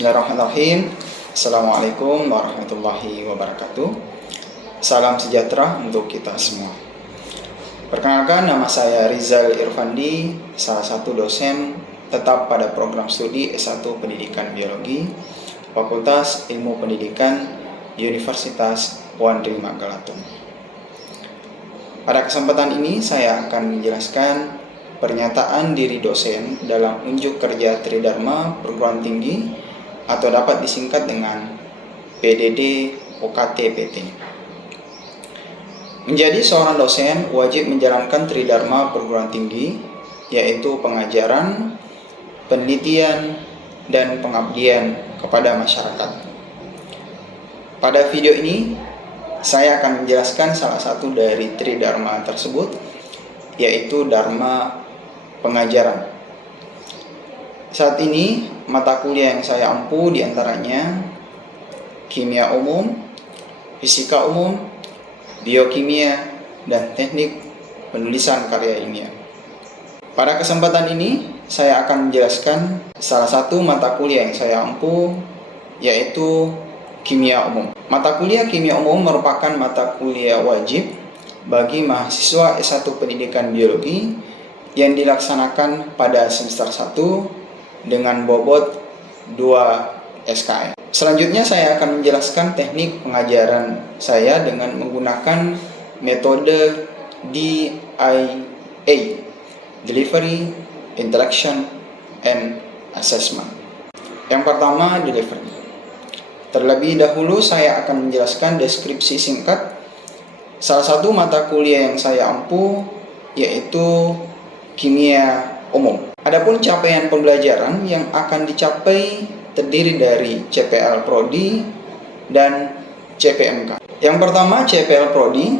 Bismillahirrahmanirrahim. Assalamualaikum warahmatullahi wabarakatuh. Salam sejahtera untuk kita semua. Perkenalkan, nama saya Rizal Irfandi, salah satu dosen tetap pada program studi S1 Pendidikan Biologi, Fakultas Ilmu Pendidikan, Universitas Puan Tri Magalatung. Pada kesempatan ini saya akan menjelaskan pernyataan diri dosen dalam unjuk kerja Tridharma Perguruan Tinggi atau dapat disingkat dengan PDD OKT-PT. Menjadi seorang dosen wajib menjalankan Tridharma Perguruan Tinggi, yaitu pengajaran, penelitian, dan pengabdian kepada masyarakat. Pada video ini, saya akan menjelaskan salah satu dari Tridharma tersebut, yaitu Dharma pengajaran. Saat ini mata kuliah yang saya ampu diantaranya kimia umum, fisika umum, biokimia, dan teknik penulisan karya ilmiah. Pada kesempatan ini saya akan menjelaskan salah satu mata kuliah yang saya ampu, yaitu kimia umum. Mata kuliah kimia umum merupakan mata kuliah wajib bagi mahasiswa S1 Pendidikan Biologi yang dilaksanakan pada semester 1 dengan bobot 2 SKS. Selanjutnya saya akan menjelaskan teknik pengajaran saya dengan menggunakan metode DIA, Delivery, Intellection, and Assessment. Yang pertama, delivery. Terlebih dahulu saya akan menjelaskan deskripsi singkat salah satu mata kuliah yang saya ampu, yaitu kimia umum. Adapun capaian pembelajaran yang akan dicapai terdiri dari CPL Prodi dan CPMK. Yang pertama, CPL Prodi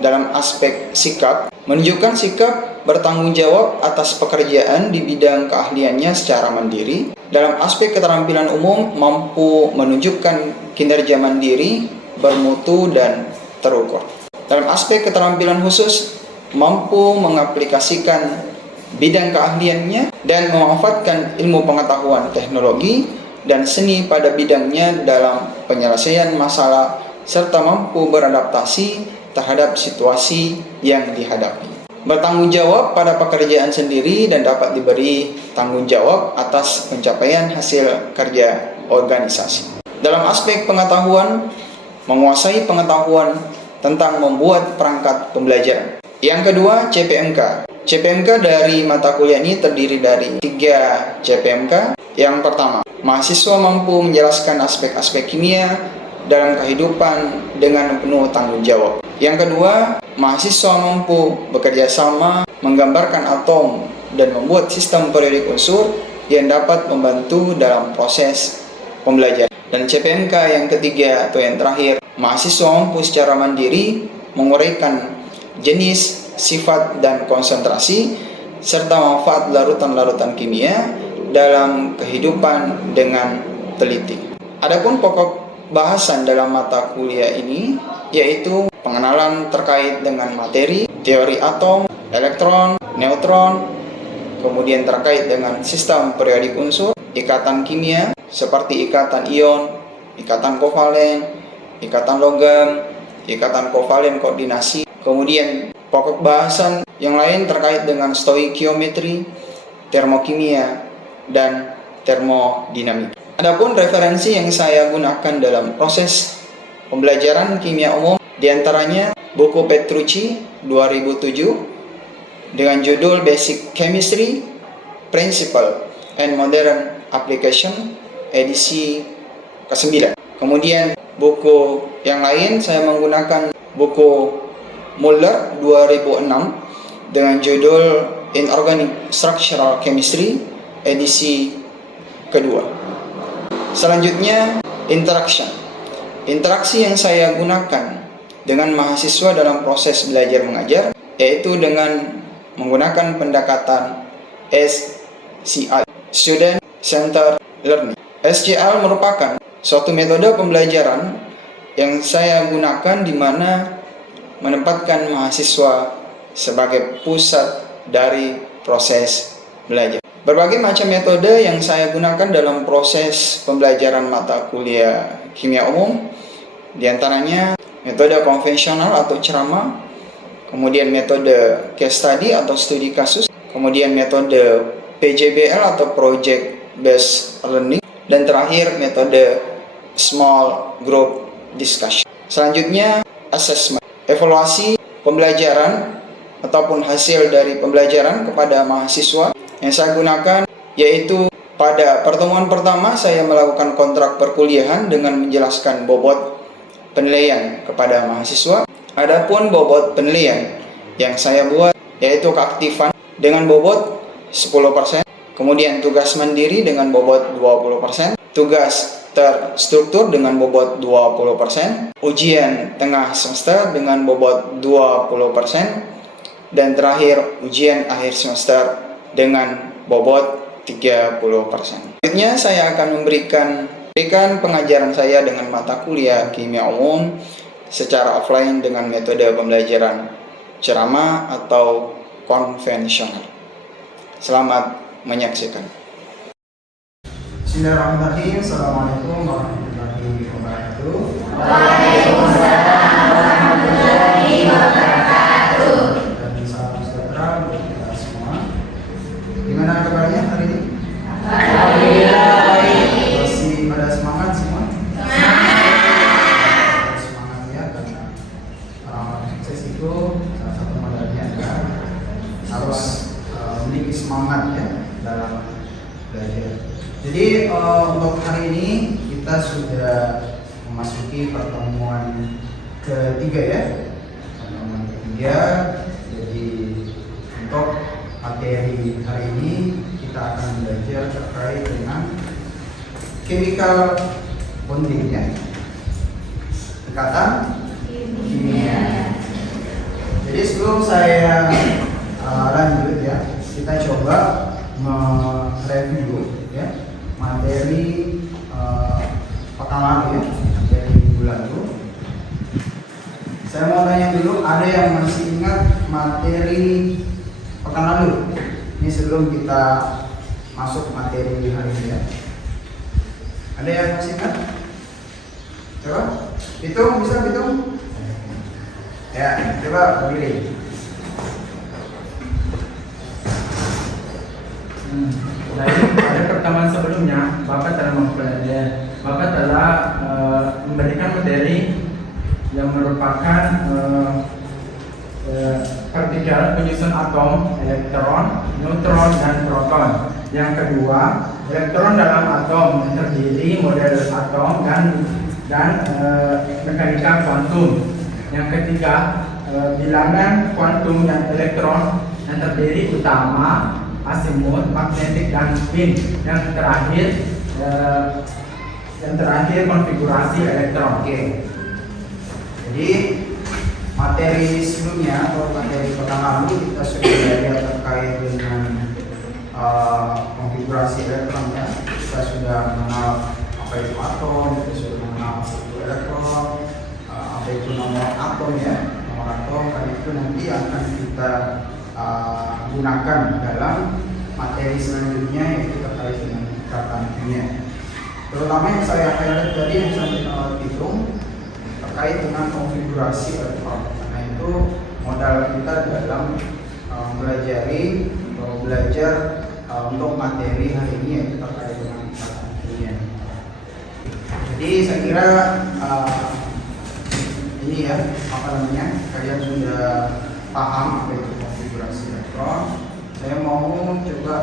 dalam aspek sikap menunjukkan sikap bertanggung jawab atas pekerjaan di bidang keahliannya secara mandiri. Dalam aspek keterampilan umum, mampu menunjukkan kinerja mandiri, bermutu, dan terukur. Dalam aspek keterampilan khusus, mampu mengaplikasikan bidang keahliannya dan memanfaatkan ilmu pengetahuan teknologi dan seni pada bidangnya dalam penyelesaian masalah serta mampu beradaptasi terhadap situasi yang dihadapi. Bertanggung jawab pada pekerjaan sendiri dan dapat diberi tanggung jawab atas pencapaian hasil kerja organisasi. Dalam aspek pengetahuan, menguasai pengetahuan tentang membuat perangkat pembelajaran. Yang kedua, CPMK. CPMK dari mata kuliah ini terdiri dari 3 CPMK. Yang pertama, mahasiswa mampu menjelaskan aspek-aspek kimia dalam kehidupan dengan penuh tanggung jawab. Yang kedua, mahasiswa mampu bekerja sama, menggambarkan atom, dan membuat sistem periodik unsur yang dapat membantu dalam proses pembelajaran. Dan CPMK yang ketiga atau yang terakhir, mahasiswa mampu secara mandiri menguraikan jenis, sifat, dan konsentrasi serta manfaat larutan-larutan kimia dalam kehidupan dengan teliti. Adapun pokok bahasan dalam mata kuliah ini yaitu pengenalan terkait dengan materi, teori atom, elektron, neutron, kemudian terkait dengan sistem periodik unsur, ikatan kimia seperti ikatan ion, ikatan kovalen, ikatan logam, ikatan kovalen koordinasi. Kemudian pokok bahasan yang lain terkait dengan stoikiometri, termokimia, dan termodinamika. Adapun referensi yang saya gunakan dalam proses pembelajaran kimia umum diantaranya buku Petrucci 2007 dengan judul Basic Chemistry, Principle and Modern Application, edisi ke-9. Kemudian buku yang lain saya menggunakan buku Muller 2006 dengan judul Inorganic Structural Chemistry, edisi kedua. Selanjutnya, interaction. Interaksi yang saya gunakan dengan mahasiswa dalam proses belajar mengajar yaitu dengan menggunakan pendekatan SCI, Student Centered Learning. SCL merupakan suatu metode pembelajaran yang saya gunakan di mana menempatkan mahasiswa sebagai pusat dari proses belajar. Berbagai macam metode yang saya gunakan dalam proses pembelajaran mata kuliah kimia umum, di antaranya metode konvensional atau ceramah, kemudian metode case study atau studi kasus, kemudian metode PJBL atau Project Based Learning, dan terakhir metode Small Group Discussion. Selanjutnya, assessment, evaluasi pembelajaran ataupun hasil dari pembelajaran kepada mahasiswa yang saya gunakan, yaitu pada pertemuan pertama saya melakukan kontrak perkuliahan dengan menjelaskan bobot penilaian kepada mahasiswa. Adapun bobot penilaian yang saya buat yaitu keaktifan dengan bobot 10%, kemudian tugas mandiri dengan bobot 20%, tugas terstruktur dengan bobot 20%, ujian tengah semester dengan bobot 20%, dan terakhir ujian akhir semester dengan bobot 30%. Selanjutnya saya akan memberikan pengajaran saya dengan mata kuliah kimia umum secara offline dengan metode pembelajaran ceramah atau konvensional. Selamat menyaksikan. Bismillahirrahmanirrahim. Assalamualaikum warahmatullahi wabarakatuh. Waalaikumsalam warahmatullahi wabarakatuh. Dan salam sejahtera untuk kita semua. Gimana kabarnya hari ini? Alhamdulillah baik. Masih pada semangat semua? Semangat. Semangat ya, karena orang sukses itu salah satu modalnya adalah harus memiliki semangat ya dalam belajar. Jadi untuk hari ini kita sudah memasuki pertemuan ketiga ya. Pertemuan ketiga. Jadi untuk materi hari ini kita akan belajar terkait dengan chemical bonding ya. Ikatan kimia. Jadi sebelum saya lanjut ya, kita coba mereview ya materi pekan lalu ya, materi minggu lalu. Saya mau tanya dulu, ada yang masih ingat materi pekan lalu? Ini sebelum kita masuk materi hari ini ya. Ada yang masih ingat? Coba hitung, bisa hitung? Ya, coba pilih. Dari pada pertemuan sebelumnya, Bapak telah mempelajari, Bapak telah memberikan materi yang merupakan partikel penyusun atom, elektron, neutron, dan proton. Yang kedua, elektron dalam atom terdiri model atom dan mekanika kuantum. Yang ketiga, bilangan kuantum dan elektron yang terdiri utama, asimut, magnetik, dan spin. Yang terakhir konfigurasi elektron. Oke. Jadi materi sebelumnya atau materi pekan lalu kita sudah belajar terkait dengan konfigurasi elektron ya. Kita sudah mengenal apa itu atom, kita sudah mengenal apa itu elektron, apa itu nomor atom ya. Nomor atom karena itu nanti akan kita gunakan dalam materi selanjutnya yaitu terkait dengan ikatan kimia. Terutama yang saya highlight tadi yang sampai hitung terkait dengan konfigurasi elektron. Karena itu modal kita dalam belajar untuk materi hari ini yaitu terkait dengan ikatan kimia. Jadi saya kira ini ya kalian sudah paham apa itu konfigurasi elektron. Saya mau coba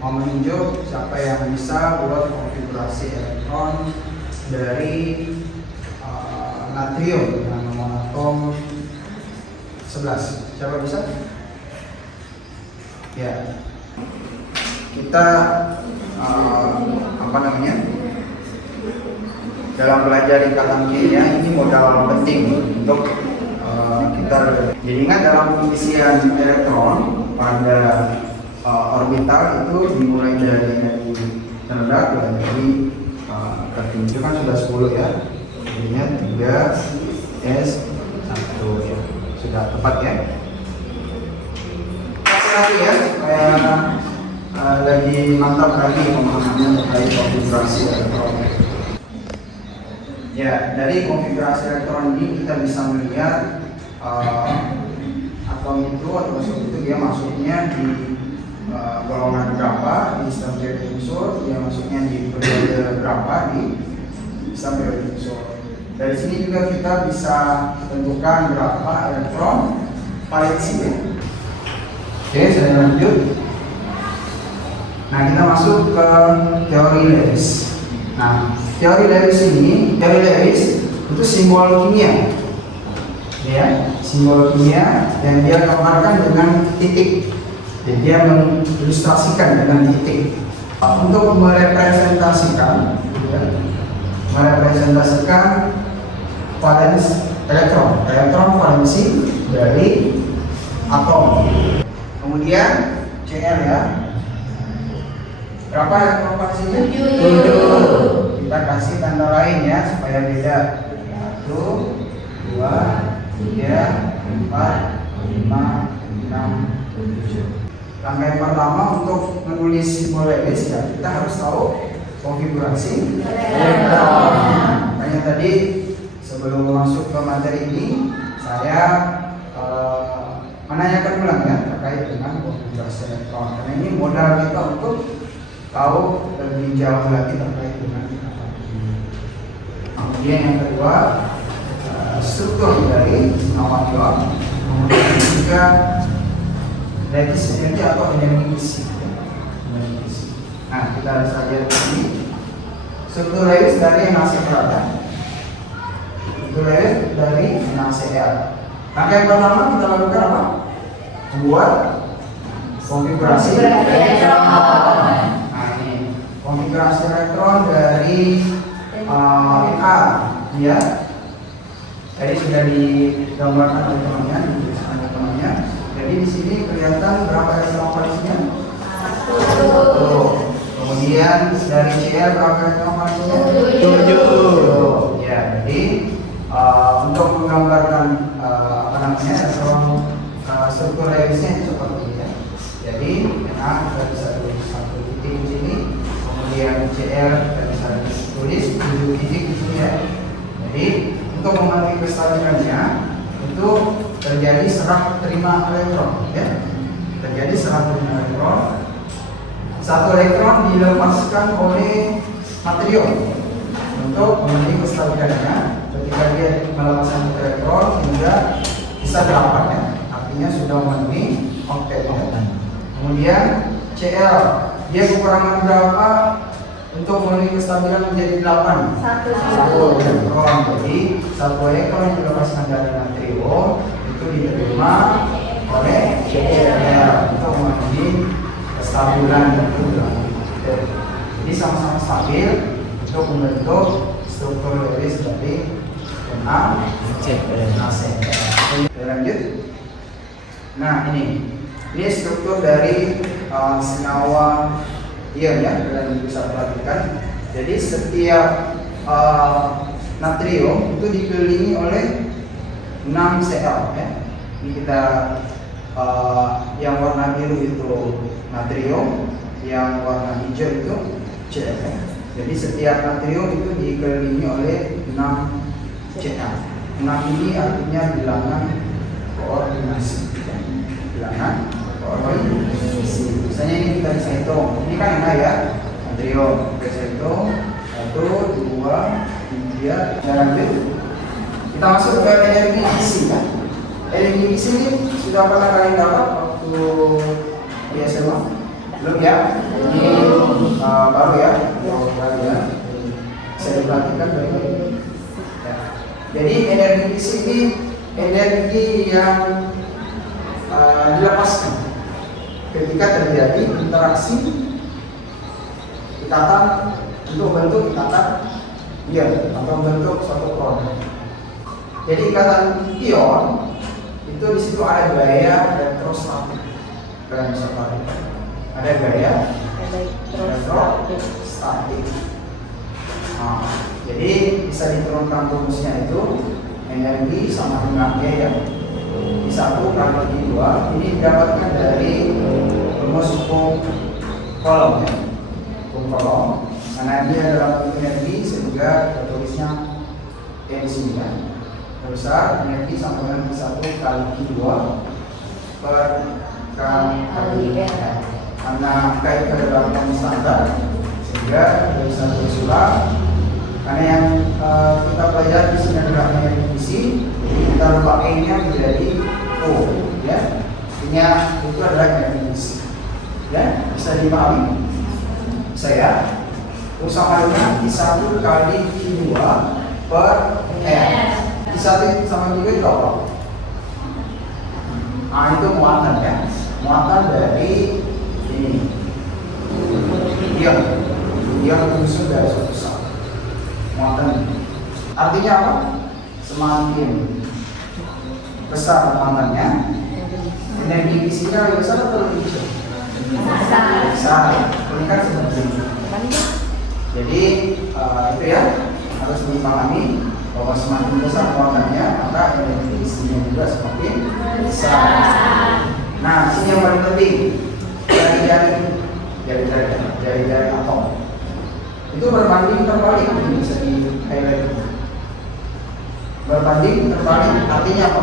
menunjuk siapa yang bisa buat konfigurasi elektron dari natrium dengan nomor atom 11. Siapa bisa? Ya, kita dalam belajar ikatan kimia ini modal penting untuk kita. Jadi ingat dalam pengisian elektron pada orbital itu dimulai dari terendah ke dari tertinggi kan sudah 10 ya. Jadinya 3S1 ya. Sudah tepat ya. Satu ya. saya lagi mantap lagi pemahamannya terkait konfigurasi elektron. Ya, dari konfigurasi elektron ini kita bisa melihat atom itu atau unsur itu dia masuknya di golongan berapa di sistem periode unsur, dia masuknya di periode berapa di sistem periode unsur. Dari sini juga kita bisa tentukan berapa elektron valensinya. Oke, saya lanjut. Nah, kita masuk ke teori Lewis. Nah, teori Lewis itu simbol kimia, ya, simbol kimia yang dia gambarkan dengan titik. Jadi dia mengilustrasikan dengan titik untuk merepresentasikan valens elektron valensi dari atom. Kemudian Cl ya, berapa elektron valensinya? 7. Kita kasih tanda lain ya supaya beda. 1, 2, 3, 4, 5, 6, 7. Langkah yang pertama untuk menulis simbol Lewis ya, kita harus tahu konfigurasi elektron. Makanya tadi sebelum masuk ke materi ini saya menanyakan ulang ya terkait dengan konfigurasi elektron. Karena ini modal kita untuk tahu lebih jauh lagi terkait dengan atom. Kemudian yang kedua struktur dari senyawa ion, kemudian juga lattice energy atau energi isi. Nah, kita bisa lihat ini struktur Lewis dari NaCl ya. Struktur Lewis dari NaCl. Langkah yang pertama kita lakukan apa? Membuat konfigurasi elektron. Nah, ini konfigurasi elektron dari Na ya. Tadi sudah digambarkan oleh temannya, dituliskan oleh temannya. Jadi di sini kelihatan berapa elektron valensinya? 1. Kemudian dari Cl berapa elektron valensinya? 7. Ya, jadi untuk menggambarkan elektron struktur Lewisnya seperti ini. Jadi Na kita bisa tulis 1 titik di sini, kemudian Cl kita bisa tulis 7 titik di sini ya. Jadi untuk memenuhi kestabilannya itu terjadi serah terima elektron ya. Terjadi serah terima elektron. Satu elektron dilepaskan oleh materium untuk memenuhi kestabilannya. Ketika dia melepaskan elektron hingga bisa 8 ya, artinya sudah memenuhi oktetnya. Kemudian Cl dia kekurangan berapa untuk memenuhi kestabilan menjadi 8? 1 elektron. Jadi 1 elektron yang dilepaskan dari natrium itu diterima oleh Cl untuk memenuhi kestabilan itu. Jadi sama-sama stabil untuk membentuk struktur Lewis dari NaCl. Lanjut. Nah, ini struktur dari senyawa ion ya, kalian bisa perhatikan. Jadi setiap natrium itu dikelilingi oleh 6 Cl ya. Ini kita yang warna biru itu natrium, yang warna hijau itu Cl ya. Jadi setiap natrium itu dikelilingi oleh 6 Cl. 6 ini artinya bilangan koordinasi. Bilangan koordinasi. Misalnya ini kita bisa hitung. Ini kan Na ya, natrium. Kita bisa hitung 1, 2, 3. Kita lanjut. Kita masuk ke energi isi kan. Energi isi ini sudah pernah kalian dapat waktu di SMA? Belum ya? Ini baru ya. Baru ya. Saya diperhatikan baik-baik. Ya. Jadi energi isi ini energi yang dilepaskan ketika terjadi interaksi ikatan untuk bentuk ikatan ion atau bentuk suatu produk. Jadi ikatan ion itu di situ ada gaya elektrostatik. Kalian bisa perhatikan. Ada gaya elektrostatik. Nah, jadi bisa diturunkan rumusnya itu energi sama dengan E ya. I1 kali I2 ini didapatkan dari rumus hukum kolom ya. Hukum kolom. Karena dia adalah energi sehingga tulisnya di sini kan. Besar energi sama dengan Q1 kali Q2 per kali karena kait adalah standar sehingga bisa disulam. Karena yang kita pelajari di sini adalah energi isi, kita rubah E-nya menjadi O ya. Artinya itu adalah energi isi. Ya, bisa dipahami? Saya sama dengan Q1 kali Q2 per R. Q1 sama Q2 itu apa? Nah, itu muatan ya. Muatan dari ini. Dia menyusun dari suatu satu. Muatan. Artinya apa? Semakin besar muatannya, energi isinya lebih besar atau lebih kecil? Besar. Ini kan seperti itu. Jadi itu ya harus dipahami bahwa semakin besar muatannya maka energi isinya juga semakin besar. Nah, sini yang paling penting jari-jari atom itu berbanding terbalik. Ini bisa di highlight. Berbanding terbalik artinya apa?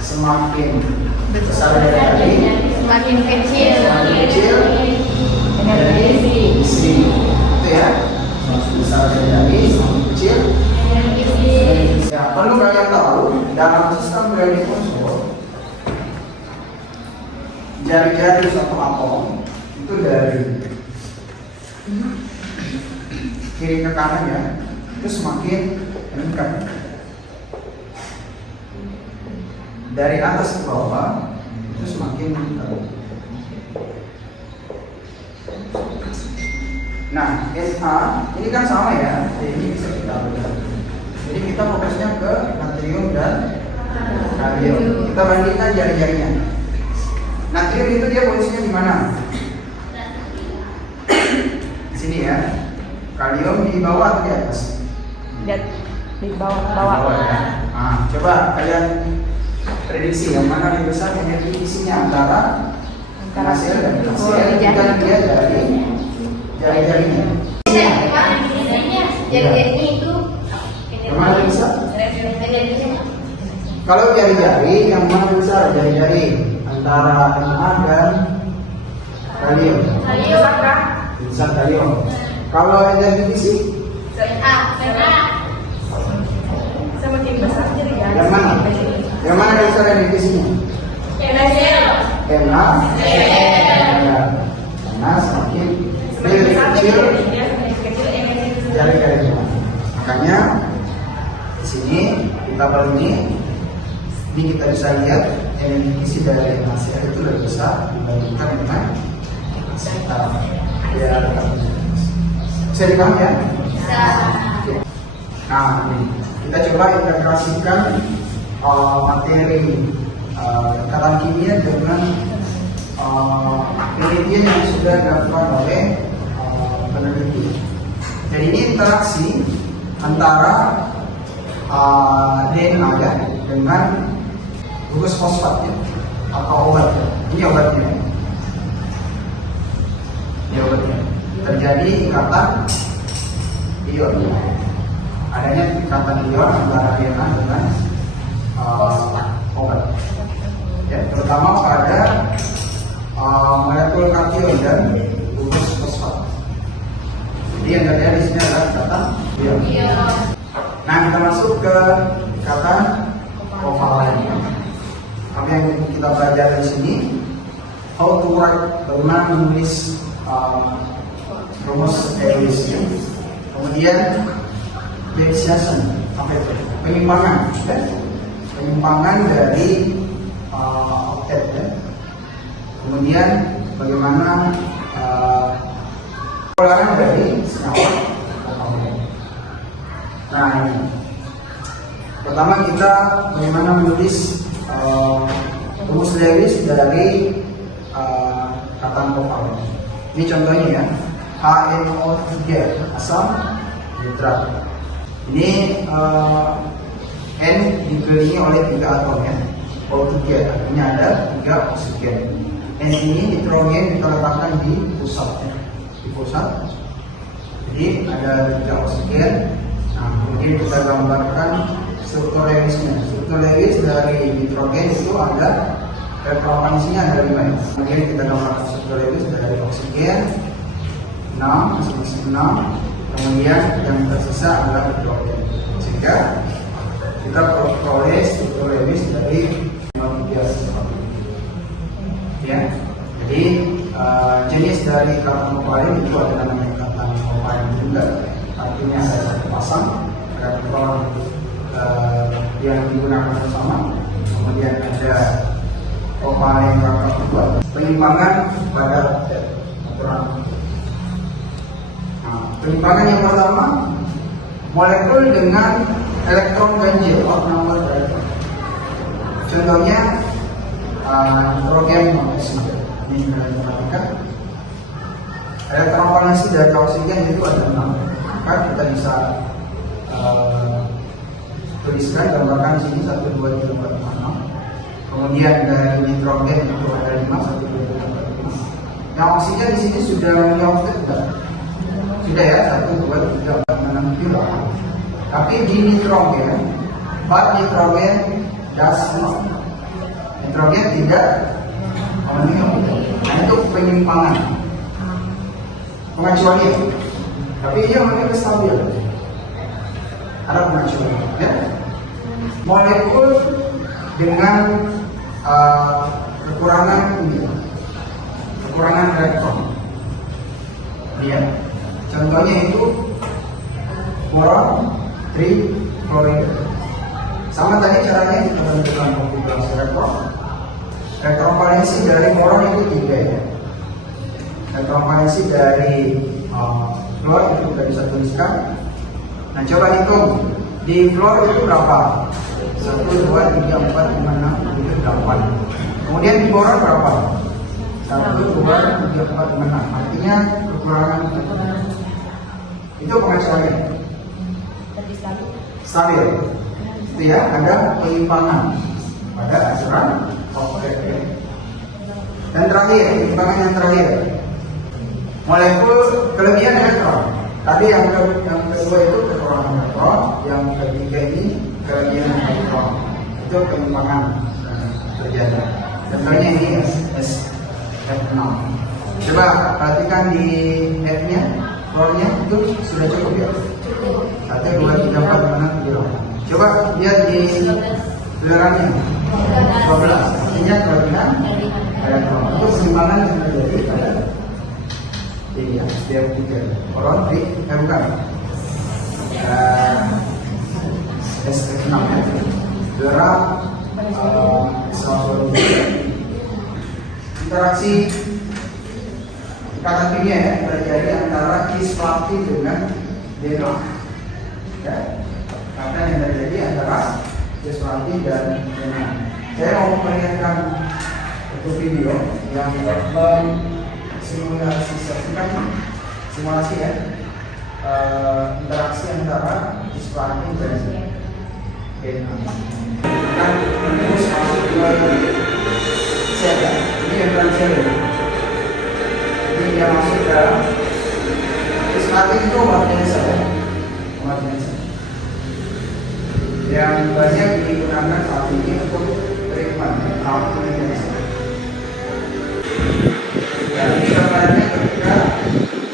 Semakin besar jari-jari, semakin kecil energi isi. Itu ya. Semakin besar jari-jari, semakin kecil energi isi. Ya, perlu kalian tahu dalam sistem Brownian unsur jari-jari satu atom itu dari kiri ke kanan ya, itu semakin meningkat. Dari atas ke bawah itu semakin meningkat. Nah, Na ini kan sama ya, jadi ini bisa kita bedah. Jadi kita fokusnya ke natrium dan kalium. Kita bandingkan jari-jarinya. Natrium itu dia posisinya di mana? Di sini ya. Kalium di bawah atau di atas? Di bawah. Ya. Nah, coba kalian prediksi yang mana lebih besar energi isinya antara hasil dan hasil. Kita lihat dari jari-jarinya. Jari-jarinya itu Yang mana lebih besar? Kalau jari-jari yang mana lebih besar? Jari-jari antara Na dan kalium. Besar kalium. Kalau energi isi? semakin besar jari-jari. Yang mana? Yang mana lebih besar energi isinya? Na. Karena semakin lebih kecil jari-jarinya. Makanya di sini kita ini kita bisa lihat energi isi dari hasil itu lebih besar dibandingkan dengan ya, bisa dipahami ya? Nah, ini kita coba integrasikan materi ikatan kimia dengan penelitian yang sudah dilakukan oleh peneliti. Jadi ini interaksi antara DNA ya dengan glucose fosfat ya, atau obat. Ini obatnya. Ini obatnya. Terjadi ikatan ion. Adanya ikatan ion antara DNA dengan obat. Ya, terutama pada molekul kation dan glucose fosfat. Jadi yang terjadi di sini adalah ikatan ion. Nah, kita masuk ke ikatan kovalen. Apa yang kita pelajari di sini? How to write, bagaimana menulis rumus Lewis. Kemudian Lewisian, apa itu? Penyimpangan, ya? Penyimpangan dari oktet. Ya? Kemudian bagaimana polaran dari senyawa. Nah, ini pertama kita bagaimana menulis rumus Lewis dari katan kovalen. Ini contohnya ya, HNO3 asam nitrat. Ini N dikelilingi oleh 3 atom ya, O3 artinya ada 3 oksigen. N ini nitrogen kita letakkan di pusat, di pusat. Jadi ada 3 oksigen. Nah, kemudian kita gambarkan struktur Lewisnya. Struktur Lewis dari nitrogen itu ada elektronisinya ada 5 ya. Kemudian kita gambarkan struktur Lewis dari oksigen 6, masing-masing 6. Kemudian yang tersisa adalah hidrogen. Sehingga kita peroleh struktur Lewis dari 3 ya. Jadi jenis dari karbon kopalin itu ada namanya karbon kopalin juga. Artinya ada satu pasang elektron yang digunakan bersama. Kemudian ada kopalin karbon kedua. Penyimpangan pada aturan. Nah, penyimpangan yang pertama molekul dengan elektron ganjil, odd number elektron. Contohnya nitrogen ini kita perhatikan elektron valensi dari oksigen itu ada 6, maka kita bisa tuliskan gambarkan sini 1, 2, 3, 4, 5, 6. Kemudian dari nitrogen itu ada 5, 1, 2, 3, 4, 5. Yang oksigen di sini sudah menyangkut sudah ya 1, 2, 3, 4, 5, 6, 7. Tapi di nitrogen, nitrogen das nitrogen tidak memenuhi. Nah, itu penyimpangan pengecualian. Tapi dia memiliki stabil. Ada pengecualian. Ya? Molekul dengan kekurangan elektron. Ya. Contohnya itu boron, trifluoride. Sama tadi caranya kita menentukan konfigurasi elektron. Elektron valensi dari boron itu 3 ya. Elektron valensi dari fluor itu kita bisa tuliskan. Nah, coba hitung di fluor itu berapa? 1, 2, 3, 4, 5, 6, itu 8. Kemudian di boron berapa? 1, 2, 3, 4, 5, 6. Artinya kekurangan itu pengecualian. Stabil. Itu ya, ada penyimpangan pada aturan OPP. Dan terakhir, penyimpangan yang terakhir, molekul kelebihan elektron. Tadi yang kedua itu kekurangan elektron, yang ketiga ini kelebihan elektron. Itu penyimpangan terjadi. Contohnya ini F6. Coba perhatikan di F-nya, fluornya itu sudah cukup ya. 1, 2, 3, 4, 5, 6, 7. Coba lihat di belerangnya 12, artinya kelebihan elektron. Itu penyimpangan yang terjadi pada setiap 3 boron bukan SF6 ya. Belerang interaksi ikatan kimia ya terjadi antara cisplatin dengan DNA. Ya. Karena yang terjadi antara cisplatin dan DNA. Saya mau memperlihatkan satu video yang simulasi ya interaksi antara cisplatin dan DNA. Kan terus masuk ke sel ya. Ini yang sel ini. Jadi dia masuk ke cisplatin itu homogeneser ya. Homogeneser. Yang banyak digunakan saat ini untuk treatment homogeneser. Dan ini gambarnya ketika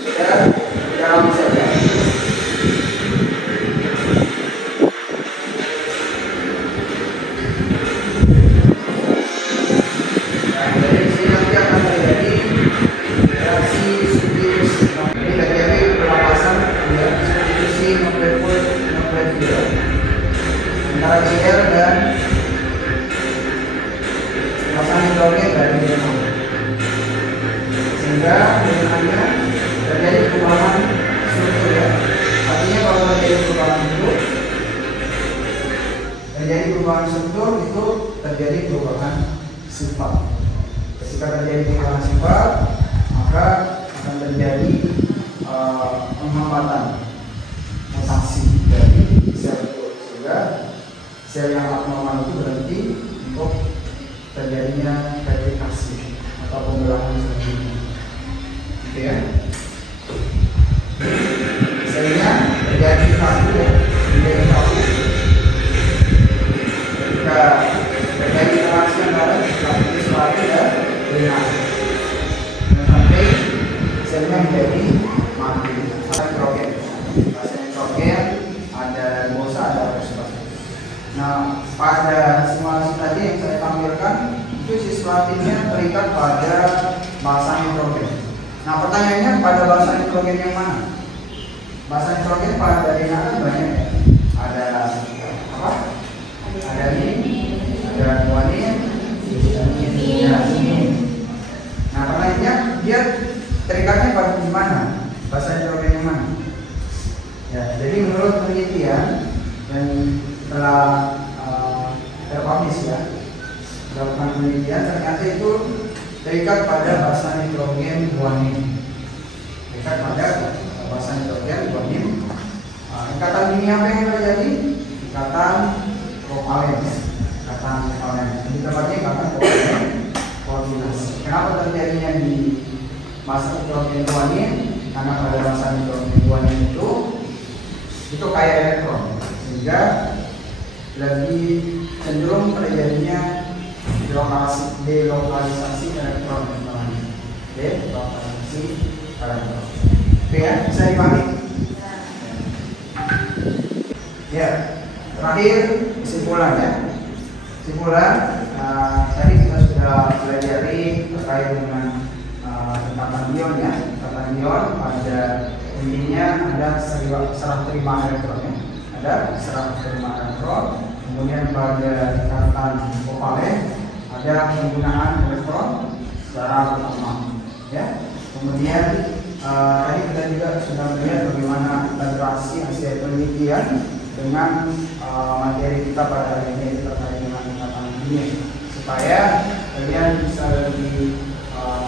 sudah dalam sel ya. Antara Cl dan pasangan hidrogen dari DNA, sehingga dengannya terjadi perubahan struktur ya. Artinya kalau terjadi perubahan struktur itu terjadi perubahan sifat. Ketika terjadi perubahan sifat, maka akan terjadi penghambatan mutasi dari sel itu, sehingga sel yang abnormal itu berhenti untuk terjadinya replikasi atau pembelahan selanjutnya. Gitu ya. Misalnya terjadi satu ya, menjadi satu. Ketika terjadi interaksi antara sesuatu dan dengan sampai selnya menjadi mati. Ada nitrogen, bahasa nitrogen, ada glukosa, ada fosfat. Nah, pada simulasi tadi yang saya tampilkan itu siswatinnya terikat pada basa nitrogen. Nah, pertanyaannya pada basa nitrogen yang mana? Basa nitrogen pada DNA kan banyak ya. Ada apa? Ada ini, ada guanin, ada ini. Nah, pertanyaannya dia terikatnya pada di mana? Basa nitrogen yang mana? Ya, jadi menurut penelitian dan telah terpublish ya, melakukan penelitian ternyata itu terikat pada basa nitrogen guanin. Terikat pada basa nitrogen guanin. Ikatan kimia apa yang terjadi? Ikatan kovalen. Ikatan kovalen. Di tempatnya ikatan kovalen koordinasi. Kenapa terjadinya di basa nitrogen guanin? Karena pada basa nitrogen guanin itu kayak elektron, sehingga lebih cenderung terjadinya delokalisasi elektron. Delokalisasi elektron. Oke ya, bisa dipahami? Ya, terakhir kesimpulan ya. Kesimpulan, tadi kita sudah pelajari terkait dengan ikatan ion ya. Ikatan ion pada intinya ada serah terima elektron ya. Ada serah terima elektron. Kemudian pada ikatan kovalen ada penggunaan elektron secara bersamaan ya. Kemudian tadi kita juga sudah melihat bagaimana interaksi hasil penelitian dengan materi kita pada hari ini terkait dengan ikatan kimia, supaya kalian bisa lebih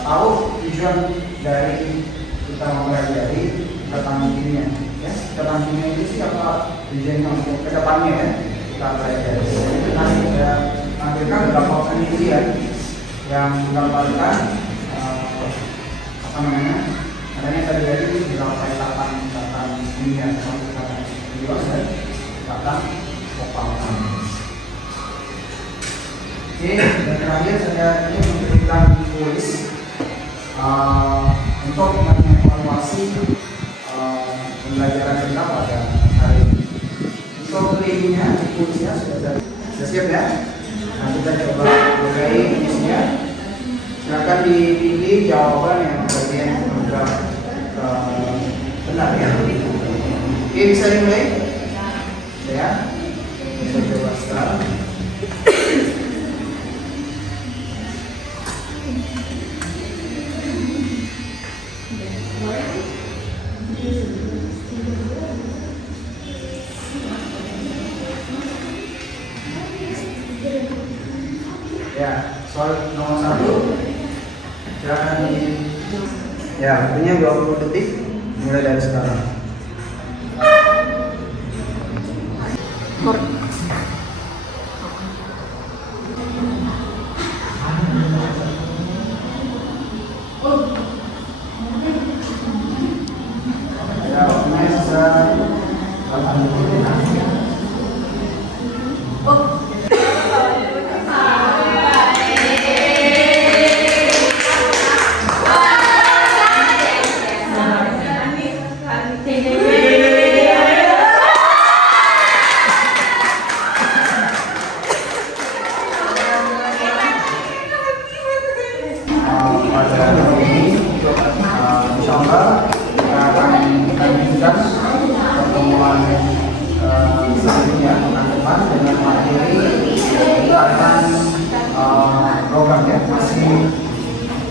tahu tujuan dari kita mempelajari ikatan kimia ya. Ikatan kimia itu siapa tujuannya untuk kedepannya ya, kita pelajari. Nanti saya tampilkan beberapa penelitian yang menggambarkan apa namanya, adanya terjadi beberapa ikatan kimia, ikatan ion dan ikatan kovalen. Oke, dan terakhir saya ini memberikan tulis untuk mengevaluasi pembelajaran kita pada hari ini. Untuk linknya, tulisnya sudah siap ya. Nah, kita coba mulai tulisnya. Silakan dipilih jawaban yang bagian sudah benar ya. Oke, bisa dimulai ya. Bisa coba sekarang. Ya, soal nomor 1 silakan ya, artinya 20 detik mulai dari sekarang. Ya, waktunya sisa 8 detik.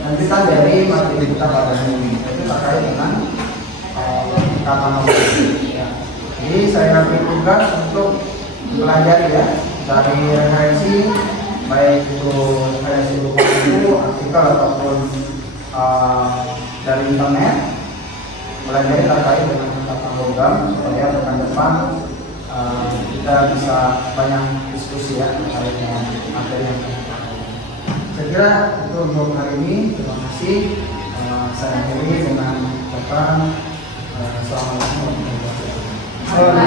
Lanjutan dari materi kita pada hari ini itu terkait dengan ikatan ya. Jadi saya beri tugas untuk belajar ya, dari referensi baik itu referensi buku, artikel ataupun dari internet, belajar terkait dengan ikatan logam supaya pekan depan kita bisa banyak diskusi ya terkait dengan materi yang kita. Saya kira itu untuk hari ini. Terima kasih. Saya akhiri dengan ucapan assalamualaikum warahmatullahi wabarakatuh.